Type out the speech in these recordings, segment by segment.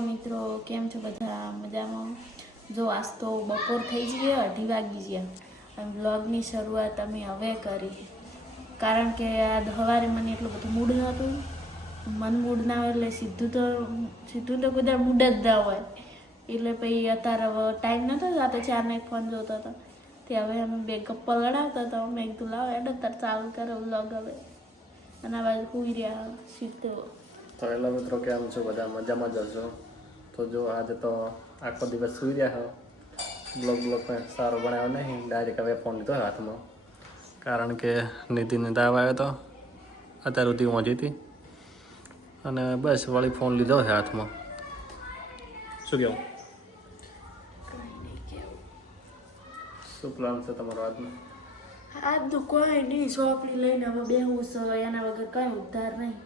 મિત્રો કેમ છો બધા મજામાં? જો આજ તો બપોર થઈ જ ગયા, 2:30 વાગી ગયા અને વ્લોગની શરૂઆત અમે હવે કરી. કારણ કે આ સવારે મને એટલું બધું મૂડ નહોતું. મન મૂડ ના હોય એટલે સીધું તો બધા મૂડ જ ના હોય. એટલે પછી અત્યારે હવે ટાઈમ નહોતો જતો, 4 ફોન જોતો હતો. તે હવે અમે બે ગપ્પા લડાવતા હતા. મેં કીધું લાવો એડર ચાલુ કરો વ્લોગ હવે. અને આ બાજુ સુઈ રહ્યા સીધો. તો હેલો મિત્રો, કેમ છો બધા? મજામાં જ હશો. તો જો આજે તો આખો દિવસ સુઈ રહ્યા બ્લોગ પણ સારો બનાવ્યો નહીં. ડાયરેક્ટ હવે ફોન લીધો હાથમાં, કારણ કે નીતિને તાવ આવ્યો હતો, અત્યાર સુધી પહોંચી હતી અને બસ વળી ફોન લીધો છે હાથમાં. શું કહેવું? શું પ્લાન છે તમારો આજનો? આજ તો કોઈ નહીં, સોપડી લઈને હવે બેહું છે. એના વગર કઈ ઉદ્ધાર નહીં.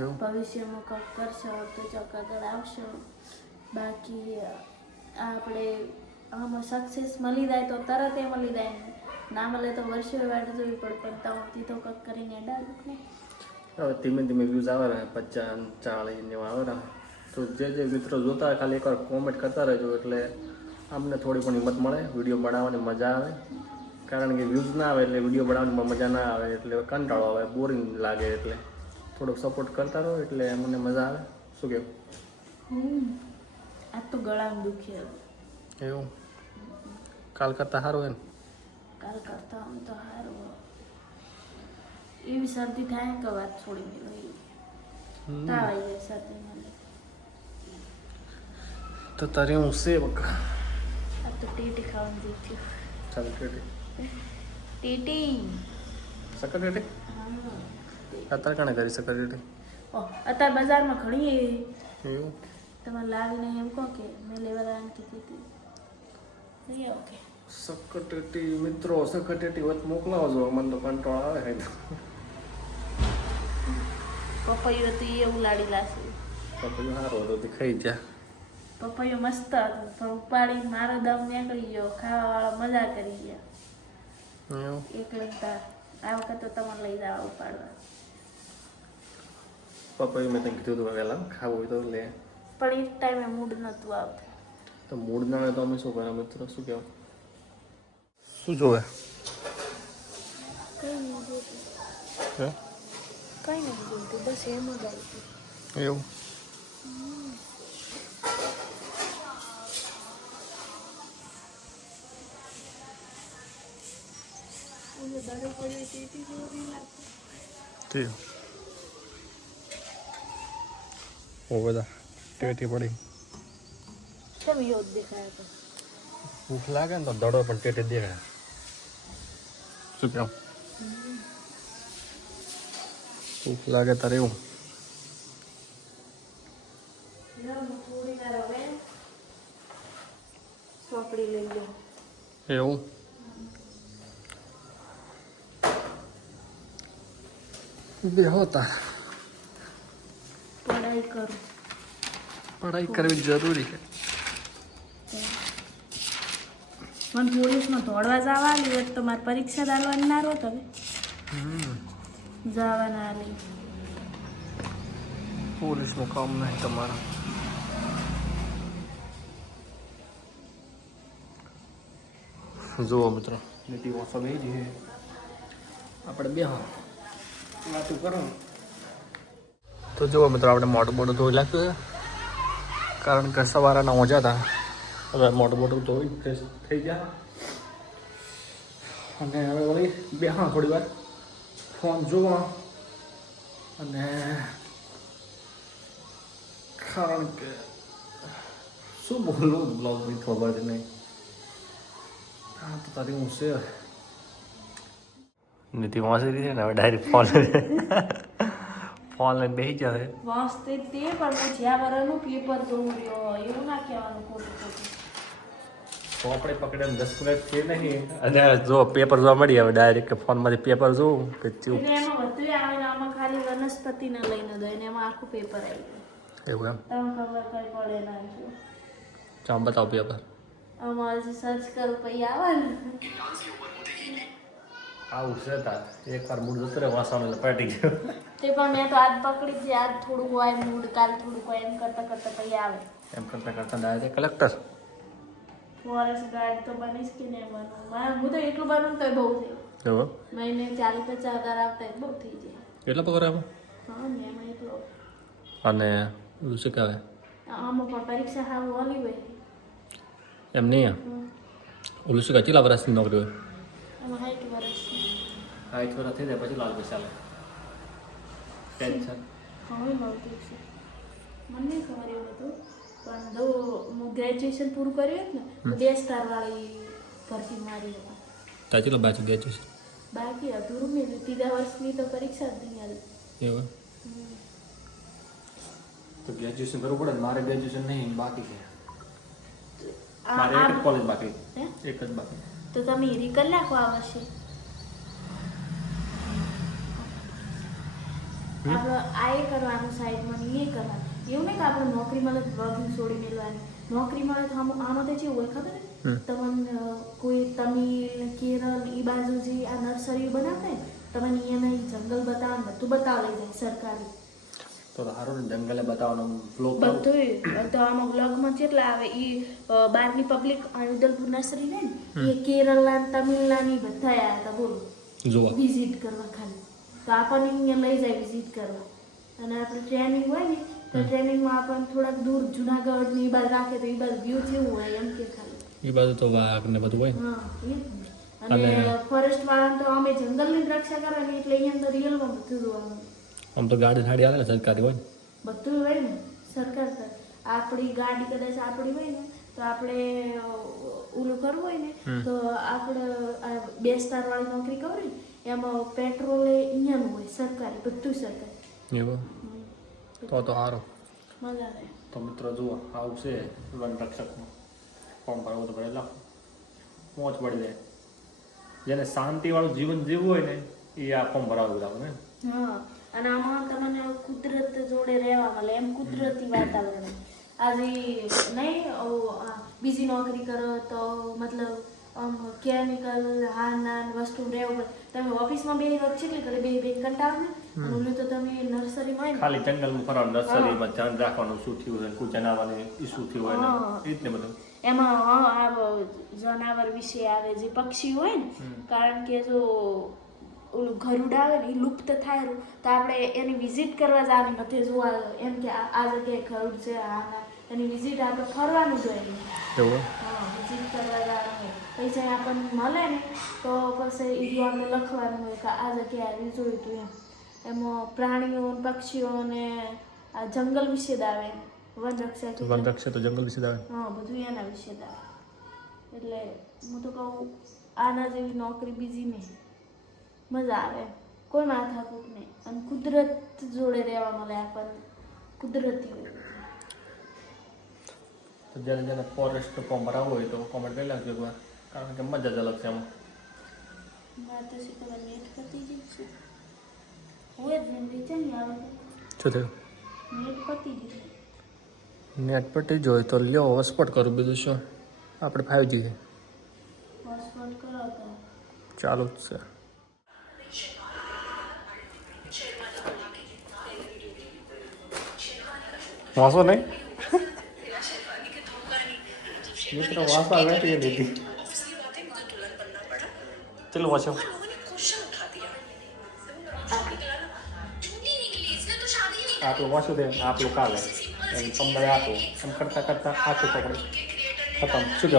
એવું ભવિષ્યમાં કંઈક કરશો તો ચોક્કસ આવશો. બાકી આપણે આમાં સક્સેસ મળી જાય તો તરત એ મળી જાય, ના મળે તો વર્ષો વાટ જોવી પડે. પણ તવથી તો કંઈક કરીને ડાળું ને હવે ધીમે ધીમે વ્યૂઝ આવે રહે, 50, 40 ને આવે રહે. તો જે મિત્રો જોતા હોય ખાલી એકવાર કોમેન્ટ કરતા રહેજો, એટલે અમને થોડી પણ હિંમત મળે, વિડીયો બનાવવાની મજા આવે. કારણ કે વ્યૂઝ ના આવે એટલે વિડીયો બનાવવાની મજા ના આવે, એટલે કંટાળો આવે, બોરિંગ લાગે. એટલે થોડોક સપોર્ટ કરતા રહો એટલે મને મજા આવે. શું કહેવું? આજ તો ગળામાં દુખે. એવું કાલ કરતાં સારું હોય ને? કાલ કરતા આમ તો સારું. એવી શરદી થાય કે વાત છોડી દેવાય. તાવ આવી જાય શરદી મને. તો તારે હું સેવક આ તો ટેટી ખાવાનું દીધું. ચાલો ટેટી ટેટી સકર ટેટી હા. અત્યારે કાણે કરી સકર ટેટી? અત્યારે બજારમાં ઘણી એવું તમારે લાવીને એમ કહો કે મેં લેવા લાવીને કીધી હતી નહીં આવો કે સકર ટેટી. મિત્રો સકર ટેટી વત મોકલાવજો, મને તો કંટાળો આવે છે. પપૈયો તો એવું લાડી લાશે. તો પછી સારું હતું તે ખાઈ ગયા. પપૈયો મસ્ત હતું પણ ઉપાડી મારો દમ નીકળી ગયો. ખાવાવાળા મજા કરી ગયા. એવું એકલી તાર આ વખત તો તમારે લઈ જવા ઉપાડવા. પપ્પાએ મેં તને કીધું હતું પહેલાં ખાવું હોય તો લે, પણ એ ટાઈમે મૂડ નહોતું આવતું. તો મૂડ ના આવે તો અમે શું કરે મિત્રો? શું કહેવું? શું જોવે? કંઈ નહીં જોતું, હે કંઈ નથી જોતું, બસ એમ જ આવતું. એવું દડો પડ્યો તેથી જોવી લાગતું. ઠીક ઓ બધા ટેટી પડી. કેમ યોદ દેખાય તો ભૂખ લાગે ને તો દડો પણ ટેટી દેખાય. શું કહેવું? ભૂખ લાગે તારે એવું? થોડી વાર હવે સોપડી લઈ લો. એવું બે હોતા પઢાઈ કરું. પઢાઈ કરવી જરૂરી છે. મને પોલીસમાં દોડવા જવાની હોત તો મારે પરીક્ષા દાલવાની ના રોત. હવે જવાના આલી પોલીસનું કામ નહીં તમારા. જુઓ મિત્રો, નીતિ મોસમ એ જ છે. આપણે બે વાતું કરો તો જુઓ મિત્રો, આપણે મોટું મોટું ધોઈ લાગતું છે, કારણ કે સવારના ઓછા હતા. હવે મોટું મોટું ધોઈ ફ્રેશ થઈ ગયા અને હવે વળી બે થોડી વાર ફોન જોવા. અને કારણ કે શું બોલું બ્લોગ બી ખબર જ નહીં. હા તો તારી હું છે નીતિ વાંચી દીધી ને, હવે ડાયરેક્ટ ફોન લઈને બેસી જાય. વાંચતે તે પણ હું જ્યાં વરનું પેપર જોવું રહ્યો એવું ના કહેવાનું ખોટું ખોટું. તો આપણે પકડે 10 મિનિટ થઈ નહીં અને જો પેપર જોવા મળી, હવે ડાયરેક્ટ ફોનમાંથી પેપર જોવું કે એટલે એમાં બધું આવે ને, આમાં ખાલી વનસ્પતિને લઈને દો ને એમાં આખું પેપર આવી ગયું. એવું એમ? તમને ખબર કઈ પડે ના જો. ચાલ બતાવો પેપર. આમાં સર્ચ કરું પછી આવે ને. આવું છે તાર એકવાર મૂડ જતો રહે વાસણ એટલે પાટી ગયો. તે પણ મેં તો આજ પકડી છે. આજ થોડું હોય મૂડ, કાલ થોડું હોય, એમ કરતા કરતા પછી આવે. એમ કરતાં કરતાં ડાયરેક્ટ કલેક્ટર. ફોરેસ્ટ ગાર્ડ તો બનીશ કે નહીં બનવું હું તો એટલું બનવું તો બહુ થઈ જો મહિને 40-50 હજાર આવતા બહુ થઈ જાય કેટલો પગાર આવે? હા ને એમાં એટલો અને શું કહેવાય અમુક પણ પરીક્ષા સારું ઓલી હોય એમ નહીં ઓલું શું કહે કેટલા વર્ષની નોકરી હોય? એમાં 60 વર્ષની 60 વર્ષ થઈ જાય પછી લાલ પૈસા ચાલે ટેન્શન. હવે મળતું છે મને નહીં ખબર એવું હતું પણ જો હું ગ્રેજ્યુએશન પૂરું કર્યું ને તો 2 સ્ટાર વાળી ભરતી મારી હતી ત્યાં કેટલો બાકી ગ્રેજ્યુએશન? બાકી અધૂરું મેં 3 વર્ષની તો પરીક્ષા જ નહીં આવી એવું તો ગ્રેજ્યુએશન કરવું પડે ને મારે ગ્રેજ્યુએશન નહીં બાકી છે મારે એક જ કોલેજ બાકી એક જ બાકી તો તમે હેરી કરી નાખો આ વર્ષે આપણે આ એ કરવાનું સાઈડમાં એ કરવાનું એવું નહીં કે આપણે નોકરી મળે બ્લોગિંગ છોડી મેળવાની નોકરી મળે તો આમાં તો જેવું હોય ખબર ને તમને કોઈ તમિલ કેરળ એ બાજુ જે આ નર્સરી બનાવતા ને તમને અહીંયાના જંગલ બતાવવાનું બધું બતાવ લઈ જાય સરકારી તો સારું ને જંગલે બતાવવાનું બ્લોગ બધું તો આમાં બ્લોગમાં કેટલા આવે એ બહારની પબ્લિક ઉદલપુર નર્સરી ને એ કેરળના તમિલના ની બધા આવ્યા હતા બોલો જોવા વિઝિટ કરવા ખાલી તો આપણને અહીંયા લઈ જાય વિઝિટ કરવા અને આપણે ટ્રેનિંગ હોય ને તો ટ્રેનિંગમાં આપણને થોડાક દૂર જુનાગઢ ની બાજુ રાખે તો એ બાજુ વ્યૂ જેવું હોય એમ કે ખાલી એ બાજુ તો વાઘ ને બધું હોય હા એ જ ને અને ફોરેસ્ટ વાળા તો અમે જંગલની રક્ષા કરવાની એટલે અહીંયા તો રિયલમાં બધું જોવાનું આમ તો ગાડી થાડી આવે ને સરકારી હોય બધું હોય ને સરકાર આપણી ગાડી કદાચ આપણી હોય ને તો આપણે ઓલું કરવું હોય ને તો આપણે 2 સ્ટાર વાળી નોકરી કરવી ને એમાં પેટ્રોલ અહીંયાનું હોય સરકારી બધું સરકારી એવું તો સારું મજા આવે તો મિત્રો જુઓ આવું છે વન રક્ષકનું ફોર્મ ભરવું તો ભરેલા મોજ પડી જાય જેને શાંતિવાળું જીવન જીવવું હોય ને એ આ ફોર્મ ભરાવું આપણે હા અને આમાં તમને કુદરત જોડે રહેવા મળે એમ કુદરતી વાતાવરણ આજે નહીં બીજી નોકરી કરો તો મતલબ કેમિકલ હાના વસ્તુ રહેવું પડે તમે ઓફિસમાં બે કેટલી કરે બે કંટાળો ને ઓલું તો તમે નર્સરીમાં હોય ને ખાલી જંગલમાં ફરવાનું નર્સરીમાં ધ્યાન રાખવાનું શું થયું હોય કોઈ જનાવરને ઇસ્યુ થયું હોય ને એ જ ને બધું એમાં આ જનાવર વિશે આવે જે પક્ષી હોય ને કારણ કે જો ઓલું ગરુડ આવે ને એ લુપ્ત થાય તો આપણે એની વિઝિટ કરવા જવાની નથી જોવા એમ કે આ જગ્યાએ ગરુડ છે આના એની વિઝિટ આપણે ફરવાનું જોઈએ એવું હા વિઝિટ કરવા જવાનું પૈસા આપણને મળે ને તો પછી એ આપણે લખવાનું હોય કે આ જગ્યાએ આવી જોયું હતું એમાં પ્રાણીઓ પક્ષીઓને આ જંગલ વિશે જ આવે વન રક્ષા તો જંગલ વિશે આવે હા બધું એના વિશે જ આવે એટલે હું તો કહું આના જેવી નોકરી બીજી નહીં મજા આવે કોઈ માથાકૂટ નહીં અને કુદરત જોડે રહેવા મળે આપણને કુદરતી હોય તો જેને ફોરેસ્ટ ફોર્મ ભરાવવું હોય તો કોમેન્ટ કરી નાખજો એકવાર કારણ કે મજા જ અલગ છે આમાં મારે તો શું ખબર નેટ પતી જ છે હોય જ ને વિચારી આવે શું થયું નેટ પતી જ નેટ પટી જ હોય તો લ્યો હોસ્પોટ કરું બીજું શું આપણે 5G છે હોસ્પોટ કરો તો ચાલુ જ છે વાંસો નહીં મિત્રો વાંસવા બેઠી દીધી ચલો વાંચો આટલું વાંચું દે આટલું કાલે એમ પંદર આટલું એમ કરતાં કરતાં આખું પકડે ખતમ શું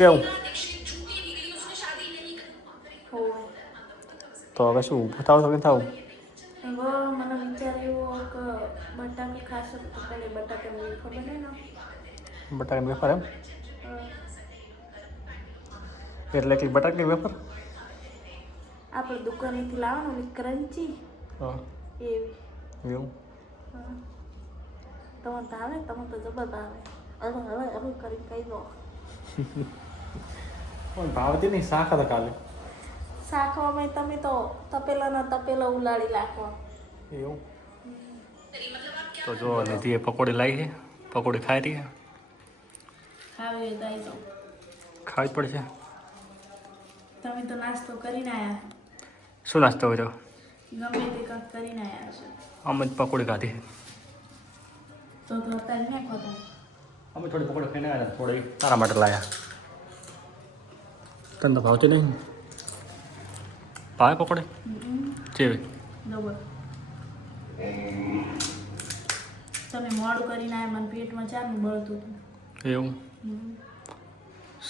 કહેવું તો હવે શું ઊભું થાવ તો કે થાવ હવે મને વિચાર એવો કે બટાકી ખાશો તો પેલી બટાકાની ખબર નહીં ને બટાકાની વેફર એમ એટલે કે બટાકાની વેફર આપણે દુકાનેથી લાવવાનું ક્રન્ચી હા એવી એવું તમને તો આવે તમે તો જબર આવે હવે કરી કહી દો પણ ભાવતી નહીં શાક હતા કાલે શાકવામાં તમે તો તપેલા ઉલાડી નાખો એવું તો જો નિધિએ પકોડી લાવી છે પકોડી ખાઈ રહી છે ખાવી દઈ દો ખાવી જ પડશે તમે તો નાસ્તો કરીને આવ્યા શું નાસ્તો કર્યો ગમે તે કંઈક કરીને આવ્યા છો આમ જ પકોડી ખાધી તો અત્યારે મેં ખોતા અમે થોડી પકોડી ખાઈને આવ્યા થોડી તારા માટે લાયા તને તો ભાવતી નહીં ભાવે પકોડી જેવી ડબલ તમે મોડું કરીને આવ્યા મને પેટમાં ચાનું બળતું હતું એવું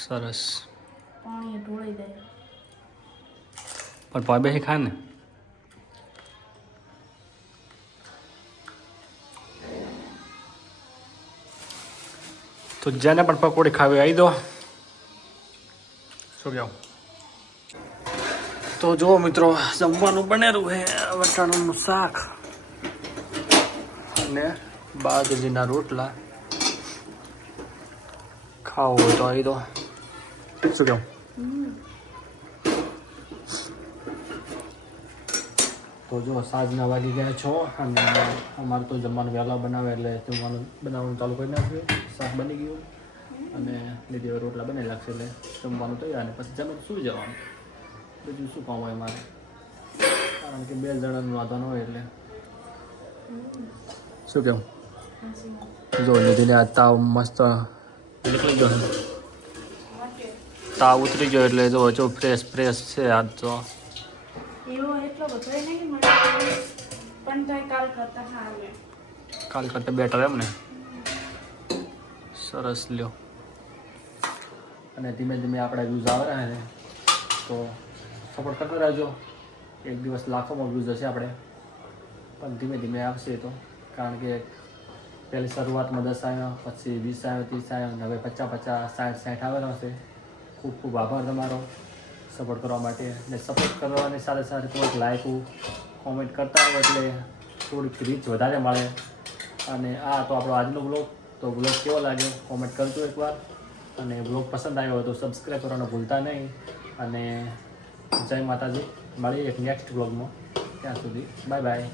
સરસ પાણી ઢોળાઈ જાય પણ ભાઈ બેસી ખાય ને તો જેને પણ પકોડી ખાવી આવી દો શું કહું તો જુઓ મિત્રો જમવાનું બનેલું છે વટાણાનું શાક અને બાજરીના રોટલા ખાવું હોય તો આવી દો શું કહું તો જો સાંજના વાગી ગયા છો અને અમારે તો જમવાનું વહેલા બનાવે એટલે જમવાનું બનાવવાનું ચાલુ કરી નાખ્યું શાક બની ગયું અને લીધી રોટલા બની લાગશે એટલે જમવાનું તૈયાર અને પછી જમે સુઈ જવાનું બીજું શું કામ હોય મારે કારણ કે 2 જણાનું વાંધો ન હોય એટલે શું કેવું જો નિધિને આ તાવ મસ્ત નીકળી ગયો તાવ ઉતરી ગયો એટલે જો ફ્રેશ છે આજ તો એવો એટલો બધો નહીં મળે પણ તો કાલ કરતા સારું કાલ કરતાં બેટર એમ ને સરસ લ્યો અને ધીમે ધીમે આપણા વ્યૂઝ આવે ને તો સપોર્ટ કરતા રહેજો એક દિવસ લાખોમાં વ્યૂઝ હશે આપણે પણ ધીમે ધીમે આવશે તો કારણ કે પહેલી શરૂઆતમાં 10 આવ્યા પછી 20 આવ્યા 30 આવ્યા અને હવે 50 60 આવેલો હશે ખૂબ ખૂબ આભાર તમારો સપોર્ટ કરવા માટે ને સપોર્ટ કરવાની સાથે સાથે થોડીક લાઇક કોમેન્ટ કરતા હોય એટલે થોડીક રીચ વધારે મળે અને આ તો આપણો આજનો બ્લોગ તો બ્લોગ કેવો લાગ્યો કોમેન્ટ કરજો એકવાર અને બ્લોગ પસંદ આવ્યો હોય તો સબસ્ક્રાઈબ કરવાનું ભૂલતા નહીં અને જય માતાજી મળીએ એક નેક્સ્ટ બ્લોગમાં ત્યાં સુધી બાય બાય